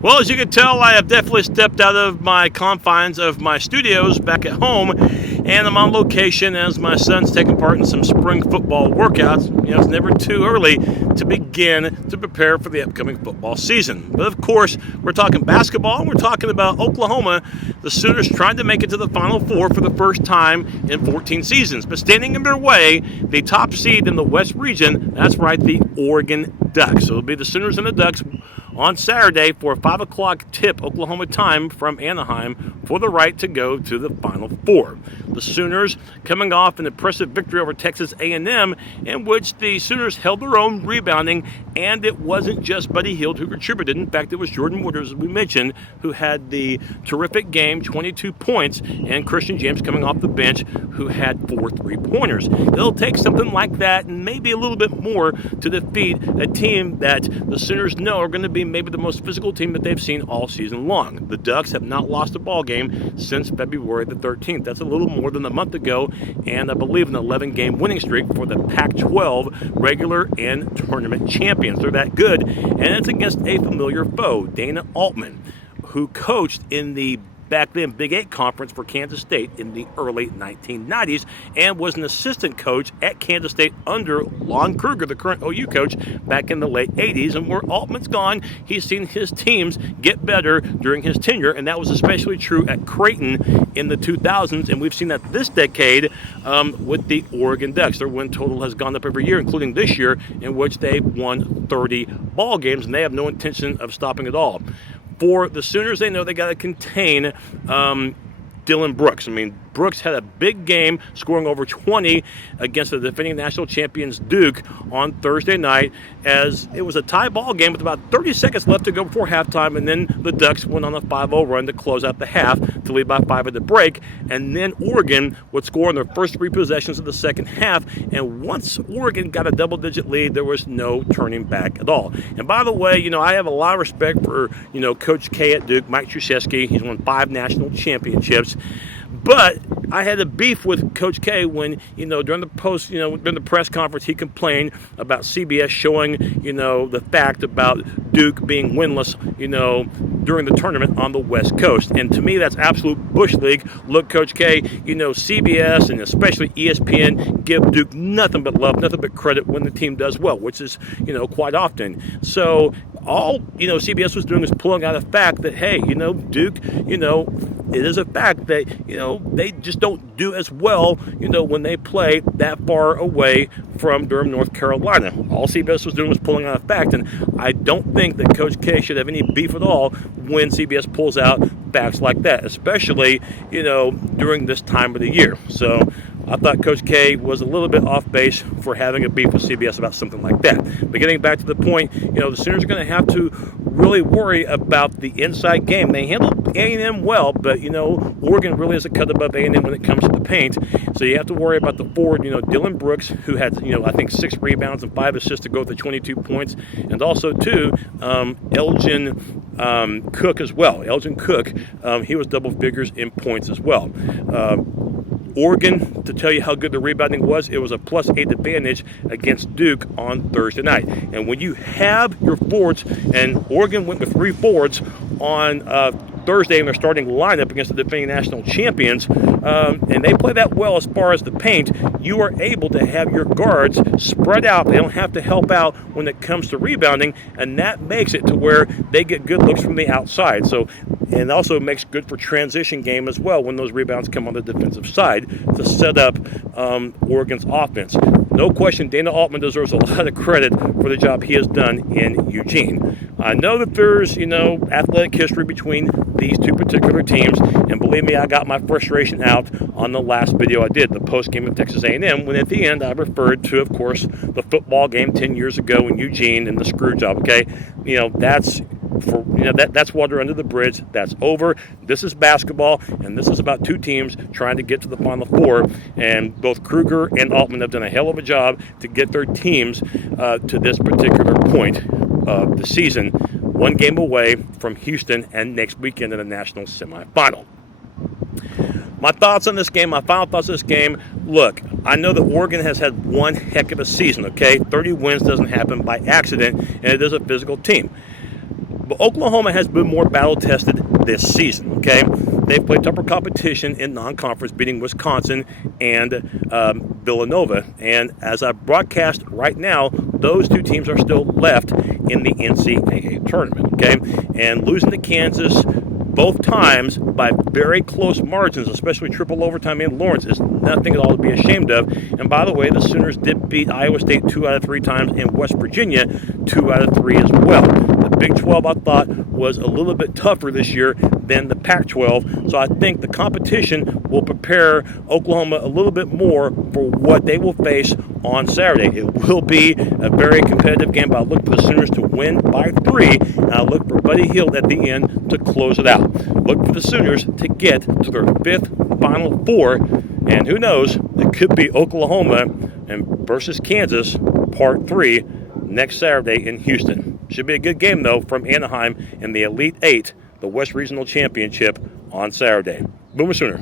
Well, as you can tell, I have definitely stepped out of my confines of my studios back at home, and I'm on location as my son's taking part in some spring football workouts. It's never too early to begin to prepare for the upcoming football season. But of course, we're talking basketball, and we're talking about Oklahoma, the Sooners trying to make it to the Final Four for the first time in 14 seasons. But standing in their way, the top seed in the West region, that's right, the Oregon Ducks. So it'll be the Sooners and the Ducks on Saturday for a 5 o'clock tip Oklahoma time from Anaheim for the right to go to the Final Four. The Sooners coming off an impressive victory over Texas A&M, in which the Sooners held their own rebounding, and it wasn't just Buddy Hield who contributed. In fact, it was Jordan Wooders, as we mentioned, who had the terrific game, 22 points, and Christian James coming off the bench, who had 4 3-pointers. It'll take something like that and maybe a little bit more to defeat a team that the Sooners know are going to be maybe the most physical team that they've seen all season long. The Ducks have not lost a ball game since February the 13th. That's a little more than a month ago, and I believe an 11-game winning streak for the Pac-12 regular and tournament champions. They're that good, and it's against a familiar foe, Dana Altman, who coached in the back then Big 8 conference for Kansas State in the early 1990s and was an assistant coach at Kansas State under Lon Kruger, the current OU coach, back in the late 80s. And where Altman's gone, he's seen his teams get better during his tenure, and that was especially true at Creighton in the 2000s, and we've seen that this decade with the Oregon Ducks. Their win total has gone up every year, including this year, in which they've won 30 ball games, and they have no intention of stopping at all. For the Sooners, they know they got to contain Dylan Brooks. Brooks had a big game, scoring over 20 against the defending national champions Duke on Thursday night, as it was a tie ball game with about 30 seconds left to go before halftime, and then the Ducks went on a 5-0 run to close out the half to lead by 5 at the break, and then Oregon would score in their first 3 possessions of the second half, and once Oregon got a double-digit lead, there was no turning back at all. And by the way, I have a lot of respect for, Coach K at Duke, Mike Krzyzewski. He's won 5 national championships. But I had a beef with Coach K when, during the press conference, he complained about CBS showing, the fact about Duke being winless, during the tournament on the West Coast. And to me, that's absolute bush league. Look, Coach K, CBS and especially ESPN give Duke nothing but love, nothing but credit when the team does well, which is, quite often. So all, CBS was doing was pulling out a fact that, hey, Duke, it is a fact that, they just don't do as well, when they play that far away from Durham, North Carolina. All CBS was doing was pulling out a fact, and I don't think that Coach K should have any beef at all when CBS pulls out facts like that, especially, during this time of the year. So I thought Coach K was a little bit off base for having a beef with CBS about something like that. But getting back to the point, the Sooners are going to have to really worry about the inside game. They handled A&M well, but, Oregon really is a cut above A&M when it comes to the paint. So you have to worry about the forward, Dylan Brooks, who had, I think 6 rebounds and 5 assists to go with the 22 points. And also, too, Elgin Cook as well. Elgin Cook, he was double figures in points as well. Oregon, to tell you how good the rebounding was, it was a +8 advantage against Duke on Thursday night. And when you have your forwards, and Oregon went with 3 forwards on Thursday in their starting lineup against the defending national champions, and they play that well as far as the paint, you are able to have your guards spread out. They don't have to help out when it comes to rebounding, and that makes it to where they get good looks from the outside. So, and also makes good for transition game as well when those rebounds come on the defensive side to set up Oregon's offense. No question, Dana Altman deserves a lot of credit for the job he has done in Eugene. I know that there's, athletic history between these two particular teams, and believe me, I got my frustration out on the last video I did, the post-game of Texas A&M, when at the end I referred to, of course, the football game 10 years ago in Eugene and the screw job, okay? That's water under the bridge. That's over. This is basketball, and this is about 2 teams trying to get to the Final Four. And both Kruger and Altman have done a hell of a job to get their teams to this particular point of the season, 1 game away from Houston and next weekend in the national semifinal. My thoughts on this game, my final thoughts on this game, look, I know that Oregon has had one heck of a season, okay? 30 wins doesn't happen by accident, and it is a physical team. But Oklahoma has been more battle-tested this season, okay? They've played tougher competition in non-conference, beating Wisconsin and Villanova. And as I broadcast right now, those two teams are still left in the NCAA tournament, okay? And losing to Kansas both times by very close margins, especially triple overtime in Lawrence, is nothing at all to be ashamed of. And by the way, the Sooners did beat Iowa State 2 out of 3 times, and West Virginia 2 out of 3 as well. The Big 12, I thought, was a little bit tougher this year than the Pac-12, so I think the competition will prepare Oklahoma a little bit more for what they will face on Saturday. It will be a very competitive game, but I look for the Sooners to win by 3, and I look for Buddy Hield at the end to close it out. Look for the Sooners to get to their 5th Final Four, and who knows, it could be Oklahoma and versus Kansas, Part 3, next Saturday in Houston. Should be a good game, though, from Anaheim in the Elite 8, the West Regional Championship on Saturday. Boomer Sooner.